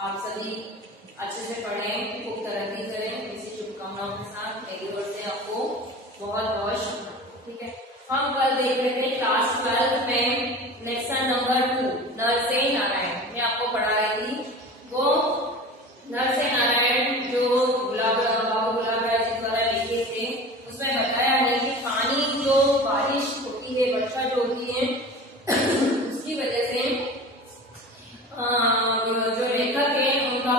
आप सभी अच्छे से पढ़ें, खूब तरक्की करें, इसी शुभकामनाओं के साथ मेरी ओर से आपको बहुत बहुत शुभकामनाएं। ठीक है, हम कल देख रहे थे क्लास 12 में लेसन नंबर 2 नर से नारायण में आपको पढ़ा रही थी। वो नर से नारायण जो बाबू गुलाब राय जी द्वारा लिखे थे, उसमें बताया है कि पानी जो बारिश होती है, वर्षा जो होती है, उसकी वजह से जो लेखक है उनका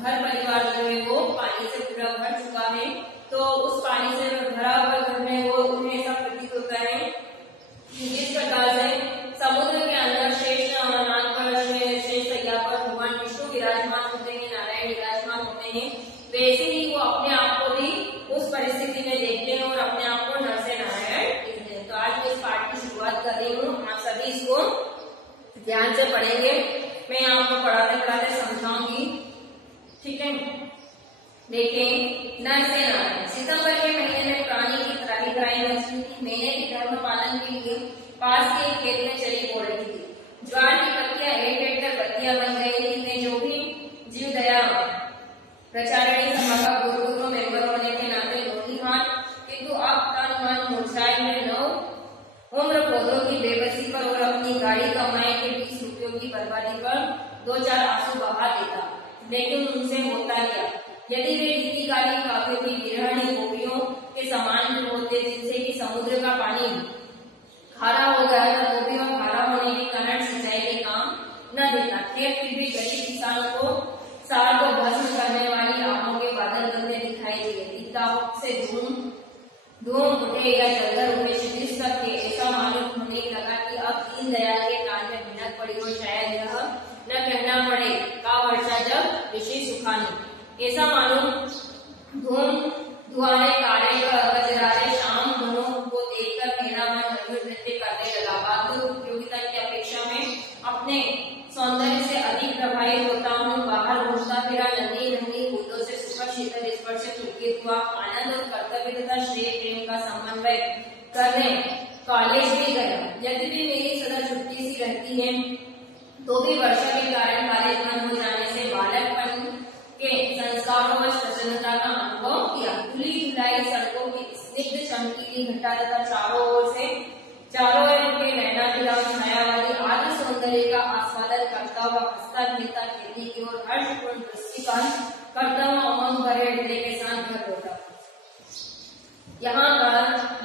घर परिवार जो है वो पानी से पूरा भर चुका है। तो उस पानी से भरा हुआ घर में वो उन्हें ऐसा प्रतीत होता है जिस प्रकार से समुद्र के अंदर शेष नाग पर शेष सैया पर भगवान विष्णु विराजमान होते हैं, नारायण विराजमान होते हैं, वैसे ही वो अपने आप को भी उस परिस्थिति में देखते हैं और अपने आप को नर से नारायण कहते हैं। तो आज मैं इस पाठ की शुरुआत कर रही हूँ, आप सभी इसको ध्यान से पढ़ेंगे, मैं आपको पढ़ाते पढ़ाते समझाऊंगी। ठीक है, देखें नर से नारायण। सितंबर के महीने में प्राणी की त्राही त्राही मची थी। मैंने भी धर्म पालन के लिए पास के खेत में चली बो रही थी। ज्वार की पत्तियां हेट कर बत्तियां बन गई थी। मैं जो भी जीव दया प्रचारणी सभा का पूर्व मेंबर होने के नाते होती हाथ, किंतु अब तन मन मुरझाए में नौ उम्र पौधों की बेबसी पर और अपनी गाड़ी कमाए के 20 रुपयों की बर्बादी पर 2-4 आंसू बहा देता, लेकिन उनसे होता क्या? यदि वे रीति गाड़ी काव्यों की विरहणी गोपियों के समान होते, जिनसे कि समुद्र का पानी खारा हो गया था, गोपियों खारा होने के कारण सिंचाई के काम न देता। फिर भी गरीब किसानों को साल को भस्म करने वाली आगों के बादल बनते दिखाई दिए। दीपदाहों से धूम उठे या जलकर उठे क्षितिज तक के, ऐसा मालूम होने लगा कि अब दीनदयाल के कान में भिनक पड़ी हो, शायद यह न कहना पड़े का वर्षा जब ऋषि सुखानी। ऐसा मालूम धुआं काले गजरारे शाम दोनों को देखकर मेरा मन मधुर नृत्य करने लगा। बहादुर उपयोगिता की अपेक्षा में अपने सौंदर्य से अधिक प्रभावित होता हूँ। बाहर घूमता फिरा, नन्ही नन्ही बूंदों से सुखद शीतल स्पर्श से पुलकित हुआ। आनंद और कर्तव्य तथा श्रेय प्रेम का समन्वय करने कॉलेज भी गया। यद्यपि मेरी सदा छुट्टी सी रहती है, तो भी वर्षा के कारण कॉलेज बंद हो जाने से बालकपन के संस्कारों व प्रसन्नता का अनुभव किया। खुली धुलाई सड़कों की स्निग्ध चमकीली घटा तथा चारों ओर के नैना खिलाओ छाया वाली आदि सौंदर्य का आस्वादन करता हुआ हंसता खेलता खेती की ओर हर्षपूर्ण दृष्टिपात करता हुआ उमंग भरे हृदय के साथ घर लौटा। यहाँ पर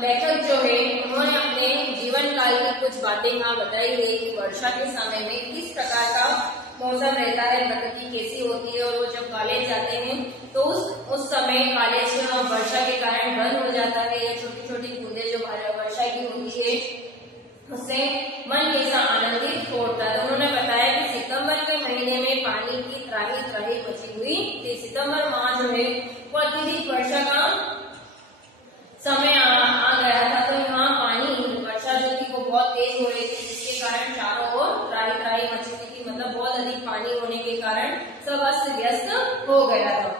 लेखक जो है उन्होंने अपने जीवन काल की कुछ बातें यहाँ बताई है कि वर्षा के समय में किस प्रकार का मौसम रहता है, प्रकृति कैसी होती है, और वो जब कॉलेज जाते हैं तो उस समय कॉलेज वर्षा के कारण बंद हो जाता है। या छोटी छोटी बूंदें जो वर्षा की होती है उससे मन कैसा आनंदित होता है। तो उन्होंने बताया कि सितंबर के महीने में पानी की त्राही त्राही बची हुई थी। सितंबर माह जो है वो अत्यधिक वर्षा का समय आ गया था। तो यहाँ पानी वर्षा जो थी वो बहुत तेज हो रही थी, जिसके कारण चारों ओर त्राही त्राही मची हुई थी। मतलब बहुत अधिक पानी होने के कारण सब अस्त व्यस्त हो गया था।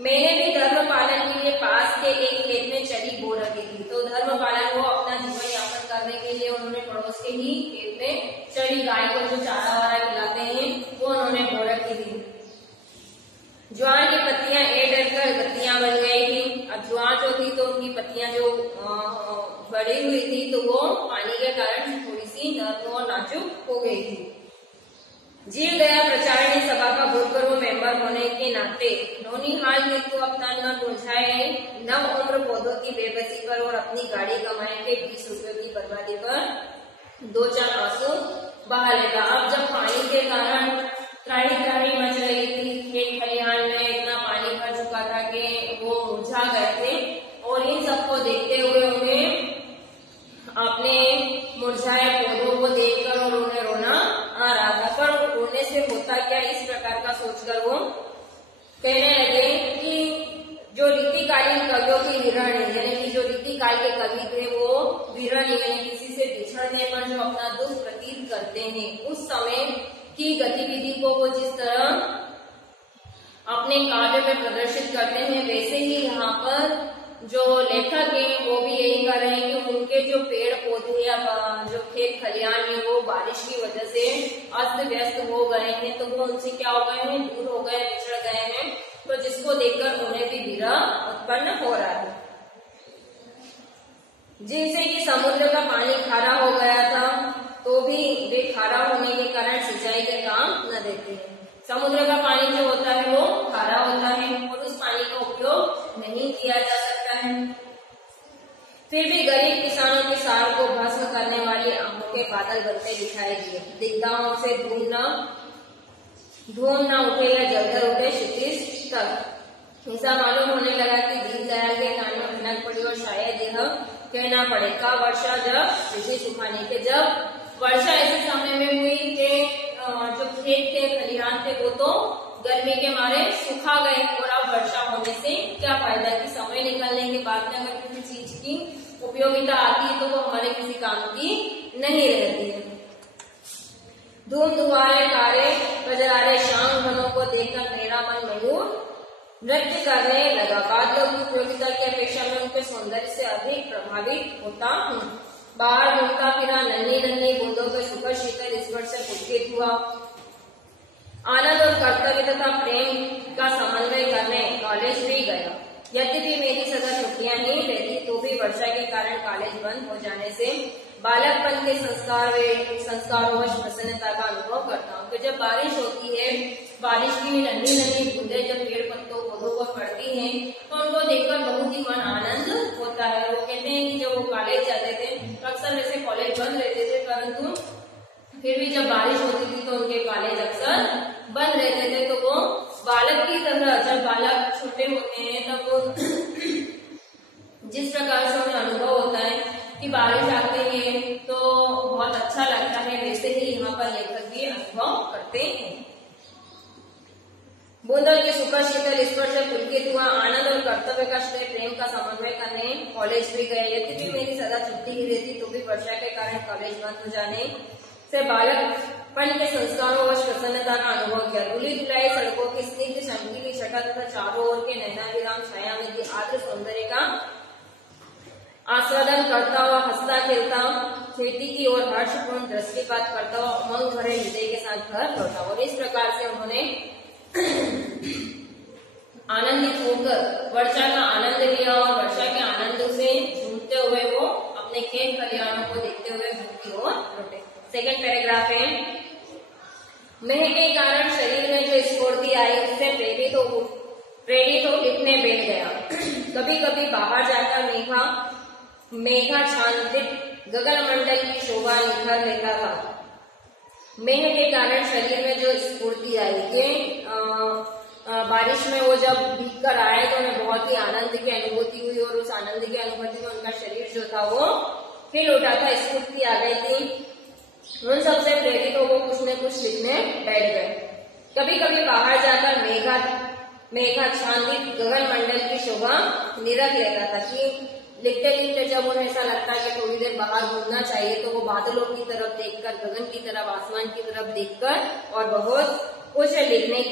मैंने भी धर्म पालन के लिए पास के एक खेत में चरी बो रखी थी। तो धर्म पालन को अपना जीवन यापन करने के लिए उन्होंने पड़ोस के ही खेत में चरी, गाय को जो चारा वारा खिलाते हैं, वो उन्होंने बो रखी थी। ज्वार की पत्तियां कर गत्तियां बन गई थी। अब ज्वार जो थी तो उनकी पत्तियां जो बढ़ी हुई थी तो वो पानी के कारण थोड़ी सी नरम और नाजुक हो गई थी। जीव दया प्रचारणी सभा का भूतपूर्व मेंबर होने के नाते नौनिहाल ने तो अपना मन मुरझाए नव उम्र पौधों की बेबसी पर और अपनी गाड़ी कमाए के 20 रुपयों की बर्बादी पर 2-4 आंसू बहा लेता। अब जब पानी के कारण त्राही त्राही मच रही थी, खेत खलिहान में इतना पानी भर चुका था कि वो मुरझा गए थे, और इन सबको देखते हुए उन्हें अपने मुरझाए पौधों को देखकर और उन्हें रोना आ रहा था। पर रोने से होता क्या, इस प्रकार का सोचकर वो कहने लगे कि जो रीतिकालीन कवियों की विरहणी, यानी कि जो रीतिकाल के कवि थे वो विरहणी यानी किसी से बिछड़ने पर जो अपना दुख प्रतीत करते हैं, उस समय की गतिविधि को वो जिस तरह अपने काव्य में प्रदर्शित करते हैं, वैसे ही यहाँ पर जो लेखक हैं वो भी यही कर रहे हैं कि उनके जो पेड़ पौधे या जो खेत खलिहान है वो बारिश की वजह से अस्त व्यस्त हो गए हैं, तो वो उनसे क्या हो गए हैं, दूर हो गए, बिछड़ गए हैं, तो जिसको देखकर उन्हें भी विरह उत्पन्न हो रहा है। जिनसे कि समुद्र का पानी खारा हो गया था, तो भी वे खारा होने के कारण सिंचाई के काम न देते हैं। समुद्र का पानी जो होता है वो खारा होता है और उस पानी का उपयोग नहीं किया जा सकता है। फिर भी गरीब किसानों के सार को भस्म करने वाली आंखों के बादल बनते दिखाई दिए। दिग्दाओं से धूम न उठे या जलधर उठे क्षितिज तक। ऐसा मालूम होने लगा कि दीनदयाल के कान में भनक पड़ी और शायद यह कहना पड़े का वर्षा जब ऋषि सुखाने के, जब वर्षा ऐसे समय में हुई कि जो खेत थे, खलिहान थे, वो तो गर्मी के मारे सुखा गए और अब वर्षा होने से क्या फायदा कि समय निकलने के बाद में अगर किसी चीज की उपयोगिता आती है तो वो हमारे किसी काम की नहीं रहती है। धूम धुआरे तारे बजरारे शाम घनों को देखकर मेरा मन मयूर नृत्य करने लगा। बादलों की उपयोगिता की अपेक्षा में उनके सौंदर्य से अधिक प्रभावित होता हूँ। बाहर घूमता फिरा, नन्ही नन्ही बूंदों के सुखद शीतल स्पर्श से पुलकित हुआ। आनंद और कर्तव्य तथा प्रेम का समन्वय करने कॉलेज भी गया। यद्यपि मेरी सदा छुट्टियां ही रहती, तो भी वर्षा के कारण कॉलेज बंद हो जाने से बालकपन के संस्कारों प्रसन्नता का अनुभव करता हूँ। तो जब बारिश होती है, बारिश की नन्ही नन्ही बूंदें जब पेड़ पत्तों पौधों पर पड़ती हैं, तो उनको देखकर बहुत ही मन आनंद होता है। वो कहते हैं कि जब वो कॉलेज जाते थे, तो अक्सर वैसे कॉलेज बंद रहते थे, परंतु फिर भी जब बारिश होती थी तो उनके कॉलेज अक्सर बंद रहते थे। तो वो बालक की तरह, जब बालक छोटे होते हैं तब वो जिस प्रकार से उन्हें अनुभव होता है कि बारिश आती है तो बहुत अच्छा लगता है, वैसे ही यहाँ पर लेखक भी अनुभव करते हैं। बूंदों के सुखद शीतल स्पर्श से पुलकित हुआ। आनंद और कर्तव्य का श्रेय प्रेम का समन्वय करने कॉलेज भी गए। यद्यपि मेरी सदा छुट्टी ही रहती, तो भी वर्षा के कारण कॉलेज बंद हो जाने से बालकपन के संस्कारों व प्रसन्नता का अनुभव किया। धुली धुलाई सड़कों की स्निग्ध चमकीली छटा तथा चारों ओर के नैनाभिराम छाया में भी आर्द्र सौंदर्य का आस्वादन करता हुआ हंसता खेलता खेती की ओर हर्षपूर्ण दृष्टिपात करता हुआ उमंग भरे हृदय के साथ घर लौटा। और इस प्रकार से उन्होंने आनंदित होकर वर्षा का आनंद लिया और वर्षा के आनंद से झूमते हुए वो अपने खेत खलिहानों को देखते हुए घर की ओर लौटे। सेकेंड पैराग्राफ है, मेघ के कारण शरीर में जो स्फूर्ति आई उससे प्रेरित हो लिखने बैठ गया। कभी कभी बाहर जाकर मेघाच्छादित गगनमंडल की शोभा निखर लेता था। मेघ के कारण शरीर में जो स्फूर्ति आई कि बारिश में वो जब भीग कर आए तो उन्हें बहुत ही आनंद की अनुभूति हुई और उस आनंद की अनुभूति में उनका शरीर जो था वो हिल उठा था, स्फूर्ति आ गई थी। उन सबसे प्रेरित हो वो कुछ न कुछ लिखने बैठ गए। कभी कभी बाहर जाकर मेघाच्छादित गगन मंडल की शोभा निरख लेता था कि लिखते लिखते जब उन्हें ऐसा लगता है कि थोड़ी देर बाहर घूमना चाहिए, तो वो बादलों की तरफ देखकर, गगन की तरफ, आसमान की तरफ देखकर और बहुत कुछ लिखने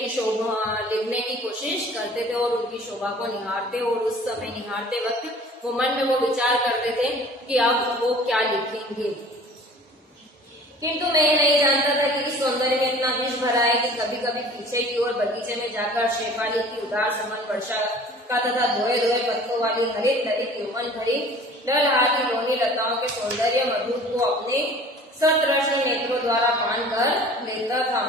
की कोशिश करते थे और उनकी शोभा को निहारते, और उस समय निहारते वक्त वो मन में वो विचार करते थे कि अब वो क्या लिखेंगे। किंतु मैं नहीं जानता था कि इस सौंदर्य में इतना विष भरा है कि कभी कभी पीछे की ओर बगीचे में जाकर शेफाली की उदार समन वर्षा का तथा धोए धोए पत्तों वाली हरित ललित यौवन भरी लहलहाती रोनी लताओं के सौंदर्य मधुर को अपने सतरश्मि नेत्रों द्वारा पान कर लेता था।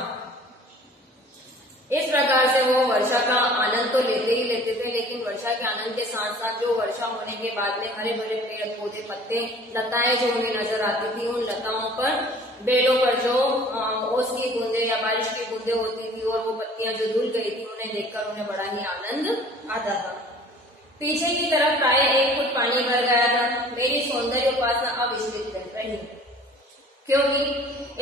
इस प्रकार से वो वर्षा का आनंद तो लेते ही लेते थे, लेकिन वर्षा के आनंद के साथ साथ जो वर्षा होने के बाद में हरे भरे पेड़ पौधे पत्ते लताएं जो उन्हें नजर आती थी, उन लताओं पर बेलों पर जो ओस की बूंदे या बारिश की बूंदे होती थी और वो पत्तियां जो धुल गई थी, उन्हें देखकर उन्हें बड़ा ही आनंद आता था। पीछे की तरफ प्राय 1 फुट पानी भर गया था। मेरी सौंदर्य उपासना अब विचलित रही, क्योंकि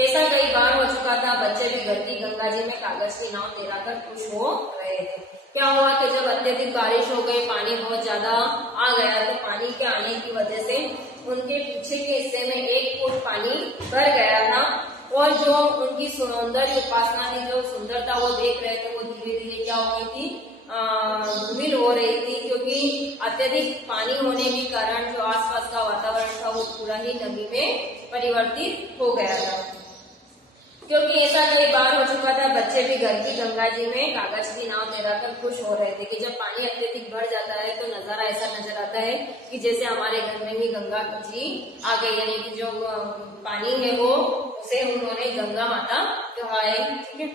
ऐसा कई बार हो चुका था। बच्चे भी घर की गंगा जी में कागज की नाव तैराकर खुश हो रहे थे। क्या हुआ कि जब अत्यधिक बारिश हो गई, पानी बहुत ज्यादा आ गया, तो पानी के आने की वजह से उनके पीछे के हिस्से में 1 फुट पानी भर गया था और जो उनकी सौंदर्य उपासना थी, जो सुंदरता वो देख रहे थे, वो धीरे धीरे क्या हो गई थी, धूमिल हो रही थी, क्योंकि अत्यधिक पानी होने के कारण जो आसपास का वातावरण था वो पूरा ही नमी में परिवर्तित हो गया था। क्योंकि ऐसा कई बार हो चुका था, बच्चे भी घर की गंगा जी में कागज की नाव तैराकर खुश हो रहे थे कि जब पानी अत्यधिक बढ़ जाता है तो नजारा ऐसा नजर आता है कि जैसे हमारे घर में ही गंगा जी आ गई, यानी कि जो पानी है वो उसे उन्होंने गंगा माता कहा है। ठीक है,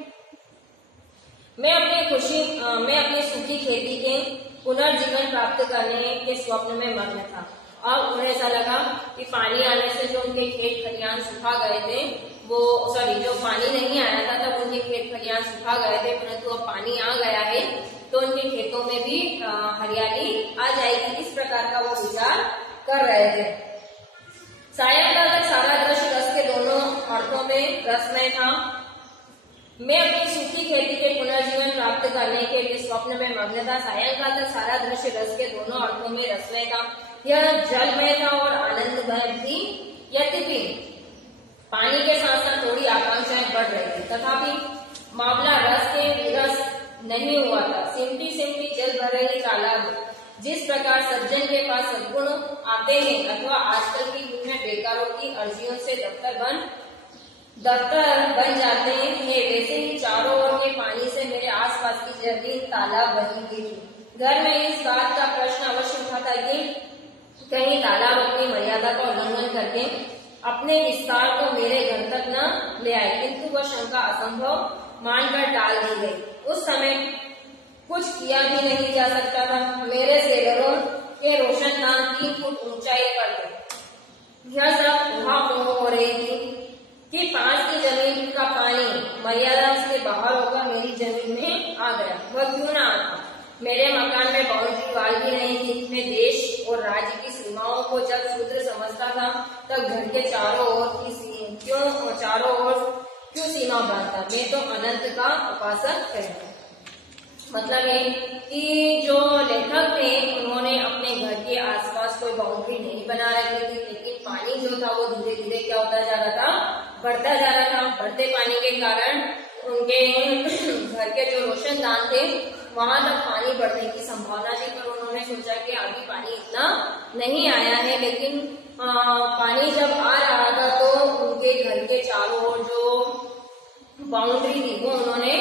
मैं अपनी सूखी खेती के पुनर्जीवन प्राप्त करने के स्वप्न में मग्न था। अब उन्हें ऐसा लगा कि पानी आने से जो उनके खेत खलियान सुखा गए थे, जो पानी नहीं आया था तब उनके खेत खलियान सुखा गए थे, परंतु अब पानी आ गया है तो उनके खेतों में भी हरियाली आ जाएगी, इस प्रकार का वो विचार कर रहे थे। सायंकाल तक सारा दृश्य रस के दोनों अर्थों में रसमय था। मैं अपनी सूखी खेती के पुनर्जीवन प्राप्त करने के लिए स्वप्न में मग्न था। सायंकाल तक सारा दृश्य रस के दोनों अर्थों में रसमय था। यह जलमय था और आनंदमय भी। यद्यपि पानी के साथ साथ थोड़ी आकांक्षाएं बढ़ रही थी, तथापि मामला रस के विरस नहीं हुआ था। सिमटी सिमटी जल भर रही तालाब, जिस प्रकार सज्जन के पास सद्गुण आते हैं अथवा आजकल की युग में बेकारों की अर्जियों से दफ्तर बन जाते हैं, वैसे ही चारों ओर के पानी से मेरे आसपास की जमीन तालाब बनी हुई थी। घर में इस बात का प्रश्न अवश्य उठा था कि कहीं तालाब अपनी मर्यादा का उल्लंघन करके अपने विस्तार को मेरे घर तक न ले आए, किंतु वह शंका असंभव मानकर टाल दी गई। उस समय कुछ किया भी नहीं जा सकता था। मेरे सेलरों के रोशनदान 3 फुट ऊंचाई पर थे। यह सब उहापोह हो रही थी कि पास की जमीन का पानी मर्यादा से बाहर होकर मेरी जमीन में आ गया। वह क्यों ना आता? मेरे मकान में बाउंड्री वाल भी नहीं थी। मैं देश और राज्य की सीमाओं को जब शूद्र समझता था तब घर के चारों ओर क्यों सीमा बांधता? मैं तो अनंत का उपासक है। मतलब है कि जो लेखक थे उन्होंने अपने घर के आसपास कोई बाउंड्री नहीं बना रखी थी, लेकिन पानी जो था वो धीरे धीरे क्या होता जा रहा था, बढ़ता जा रहा था। बढ़ते पानी के कारण उनके घर के जो रोशनदान थे वहां तक पानी बढ़ने की संभावना थी, पर उन्होंने सोचा कि अभी पानी इतना नहीं आया है, लेकिन पानी जब आ रहा था तो उनके घर के चारों ओर जो बाउंड्री थी वो उन्होंने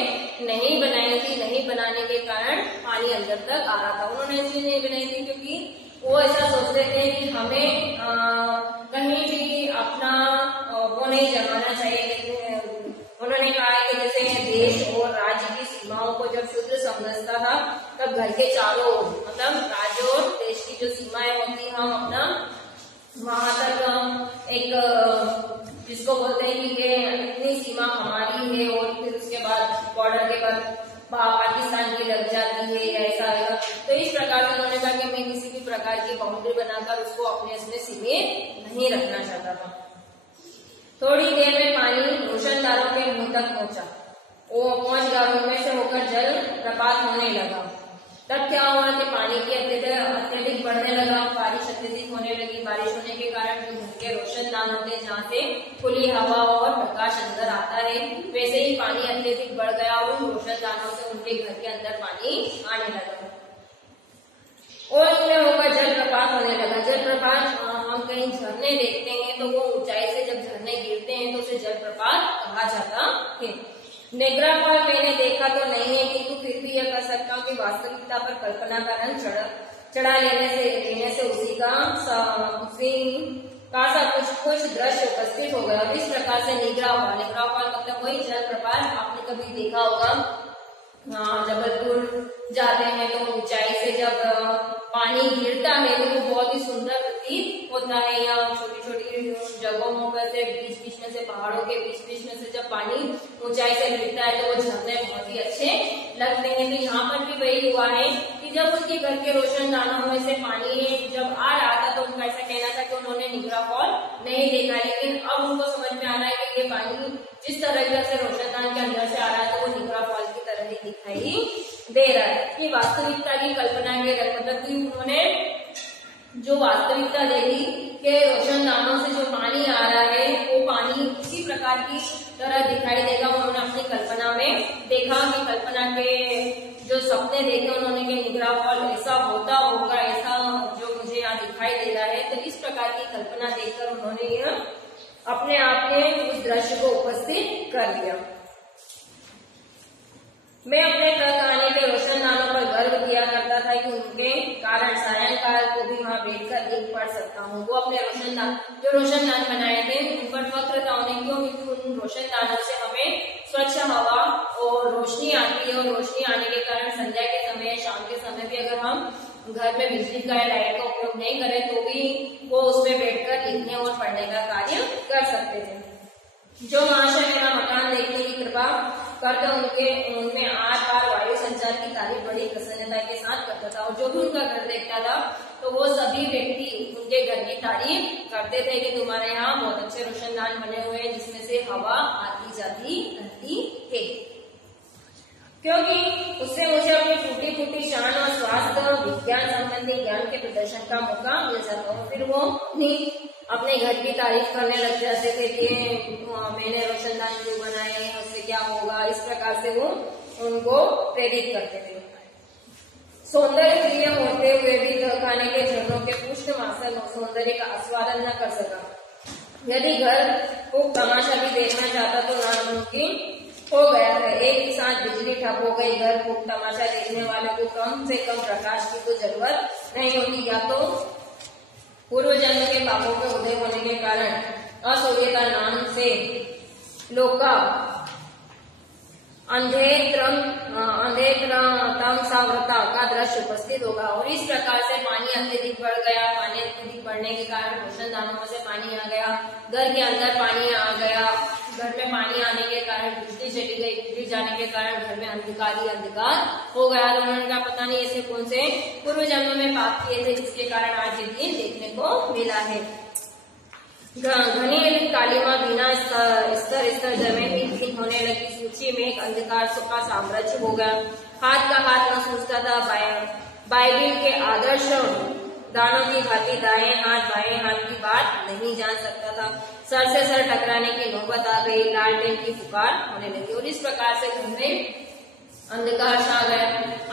नहीं बनाई थी। नहीं बनाने के कारण पानी अंदर तक आ रहा था। उन्होंने इसलिए नहीं बनाई थी क्योंकि वो ऐसा सोचते थे कि हमें कहीं भी अपना वो नहीं जमाना चाहिए। लेकिन उन्होंने कहा है कि जैसे देश और राज्य की सीमाओं को जब शूद्र समझता था तब घर के चारों मतलब राज्य और देश की जो सीमाएं होती हम अपना वहां तक एक जिसको बोलते हैं कि ये इतनी सीमा हमारी है और फिर उसके बाद बॉर्डर के बाद पाकिस्तान की लग जाती है या ऐसा है। तो इस प्रकार से उन्होंने कहा कि मैं किसी भी प्रकार की बाउंड्री बनाकर उसको अपने इसमें सीमित नहीं रखना चाहता था। थोड़ी देर में पानी रोशनदारों के मुंह तक पहुंचा। वो पहुंच गया, उनमें से होकर जल प्रपात होने लगा। तब क्या हुआ कि पानी की अत्यधिक बढ़ने लगा, बारिश अत्यधिक होने लगी। बारिश होने के कारण जो घर के रोशनदान होते हैं जहाँ से खुली हवा और प्रकाश अंदर आता है, वैसे ही पानी अत्यधिक बढ़ गया और उन रोशनदानों से उनके घर के अंदर पानी आने लगा और इनमें होकर जल प्रपात होने लगा। जल प्रपात हम कहीं झरने देखते हैं तो वो ऊंचाई से जब झरने गिरते हैं तो उसे जल प्रपात कहा जाता है। निगरा फॉल मैंने देखा तो नहीं है, किंतु फिर भी यह कर सकता हूँ कि वास्तविकता पर कल्पना का रंग चढ़ा लेने से उसी का कुछ दृश्य उपस्थित हो गया। इस प्रकार से निगरा फॉल मतलब वही जलप्रपात आपने कभी देखा होगा। जबलपुर जाते हैं तो ऊंचाई से जब पानी गिरता है तो वो बहुत ही सुंदर प्रतीत होता है। या छोटी छोटी जगहों पर से बीच में से पहाड़ों के बीच में से जब पानी ऊंचाई से गिरता है तो वो झरने बहुत ही अच्छे लगते हैं। तो यहाँ पर भी वही हुआ है कि जब उनके घर के रोशनदानों में से पानी जब आ रहा था तो उनका ऐसा कहना था कि उन्होंने निगरा फॉल नहीं देखा, लेकिन अब उनको समझ में आ रहा है कि ये पानी जिस तरह से रोशनदान के अंदर से आ रहा है तो वो निगरा फॉल की तरह ही दिखाई दे रहा है। कि वास्तविकता की कल्पना के मतलब कि उन्होंने जो वास्तविकता देखी कि रोशनदानों से जो पानी आ रहा है वो पानी इसी प्रकार की तरह दिखाई देगा। उन्होंने अपनी कल्पना में देखा कि कल्पना के जो सपने देखे उन्होंने कि निगरा फॉल ऐसा होता होगा, ऐसा जो मुझे यहाँ दिखाई दे रहा है। तो इस प्रकार की कल्पना देखकर उन्होंने यह अपने आप ने उस दृश्य को उपस्थित कर दिया। मैं अपने तक आने के रोशनदानों पर गर्व किया करता था कि उनके कारण सायंकाल को भी वहां बैठकर लिख पढ़ सकता हूँ। वो अपने रोशनदान बनाए थे उन पर फक्र था उन्हें, क्यों? क्योंकि उन रोशनदानों से हमें स्वच्छ हवा और रोशनी आती है, और रोशनी आने के कारण संध्या के समय, शाम के समय भी अगर हम घर में बिजली का या लाइट का उपयोग नहीं करें तो भी वो उसमें बैठकर लिखने और पढ़ने का कार्य कर सकते थे। जो महाशय मेरा मकान देखने की कृपा करते उनमें आर पार वायु संचार की तारीफ बड़ी प्रसन्नता के साथ करता था, और जो भी उनका घर देखता था तो वो सभी व्यक्ति उनके घर की तारीफ करते थे कि तुम्हारे यहाँ बहुत अच्छे रोशनदान बने हुए हैं जिसमें से हवा आती जाती रहती है, क्योंकि उससे मुझे अपनी टूटी फूटी शान और स्वास्थ्य विज्ञान संबंधी ज्ञान के प्रदर्शन का मौका मिल जाता है। फिर वो अपने घर की तारीफ करने लग जाते थे कि मैंने रोशनदान क्यों बनाए, उससे क्या होगा, इस प्रकार से वो उनको प्रेरित करते थे। सौंदर्य प्रिय होते हुए भी खाने के झरनों के पुष्ट मासल सौंदर्य का आस्वादन न कर सका। यदि घर को तमाशा भी देखना चाहता तो नामुमकिन हो गया था। एक ही साथ बिजली ठप हो गई, घर को तमाशा देखने वाले को कम से कम प्रकाश की तो जरूरत नहीं होती, या तो पूर्व जन्म के पापों के उदय होने के कारण असूर्यता नाम से लोग का अंधेत्रमसाव्रता का दृश्य उपस्थित होगा। और इस प्रकार से पानी अत्यधिक बढ़ गया। पानी अत्यधिक बढ़ने के कारण रोशनदानों में से पानी आ गया, घर के अंदर पानी आ गया, घर में पानी आने के कारण बिजली चली गई, बिजली जाने के कारण घर में अंधकार ही अंधकार हो गया। तो उन्होंने कहा पता नहीं ऐसे कौन से पूर्व जन्म में पाप किए थे जिसके कारण आज ये दिन देखने को मिला है। घनी कालिमा बिना स्तर जमे होने लगी। सूची में एक अंधकार का साम्राज्य हो गया। हाथ का हाथ न सूझता था। बाइबिल के आदर्श दानों की भांति दाएं हाथ बाएं हाथ की बात नहीं जान सकता था। सर से सर टकराने की नौबत आ गई। लालटेन की पुकार होने लगी, और इस प्रकार से घर में अंधकार छा गया।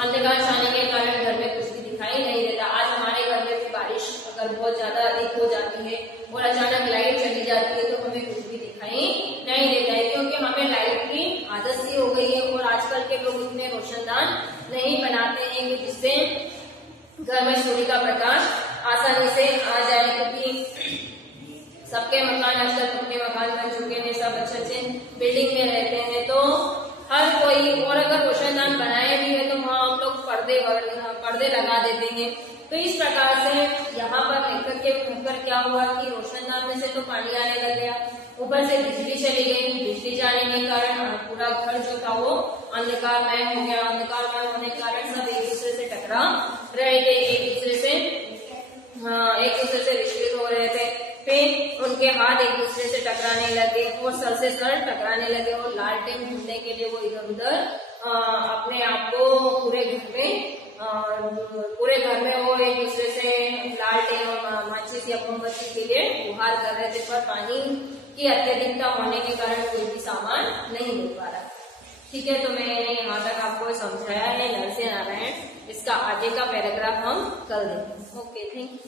अंधकार छाने के कारण घर में कुछ भी दिखाई नहीं देता। आज हमारे घर में भी बारिश अगर बहुत ज्यादा अधिक हो जाती है और अचानक लाइट चली जाती है तो हमें कुछ भी दिखाई नहीं देता है, क्योंकि हमें लाइट की आदत सी हो गई है। और आजकल के लोग इतने रोशनदान नहीं बनाते हैं कि जिससे घर में सूर्य का प्रकाश आसानी से आ जाए, क्योंकि सबके मकान आजकल पक्के मकान बन चुके हैं, सब अच्छे बिल्डिंग में रहते हैं, तो हर कोई, और अगर रोशनदान बनाए भी है तो वहाँ हम लोग पर्दे लगा देते हैं। तो इस प्रकार से यहाँ पर लेकर के ऊपर क्या हुआ कि रोशनदान में से तो पानी आने लग गया, ऊपर से बिजली चली गई। बिजली जाने के कारण पूरा घर जो था वो अंधकारमय हो गया। अंधकारमय होने के कारण सब एक दूसरे से टकरा रहे थे, एक दूसरे से विचलित हो रहे थे। फिर उनके हाथ एक दूसरे से टकराने लगे और सर से सर टकराने लगे, और लालटेन ढूंढने के लिए वो इधर उधर अपने आप को पूरे घर में वो एक दूसरे से लालटेन और माचिस या मोमबत्ती के लिए गुहार कर रहे थे, पर पानी की अत्यधिकता होने के कारण कोई भी सामान नहीं मिल पा रहा। ठीक है, तो मैंने यहाँ तक आपको समझाया है नर से नारायण। इसका आगे का पैराग्राफ हम कल देखेंगे। Okay, thank you.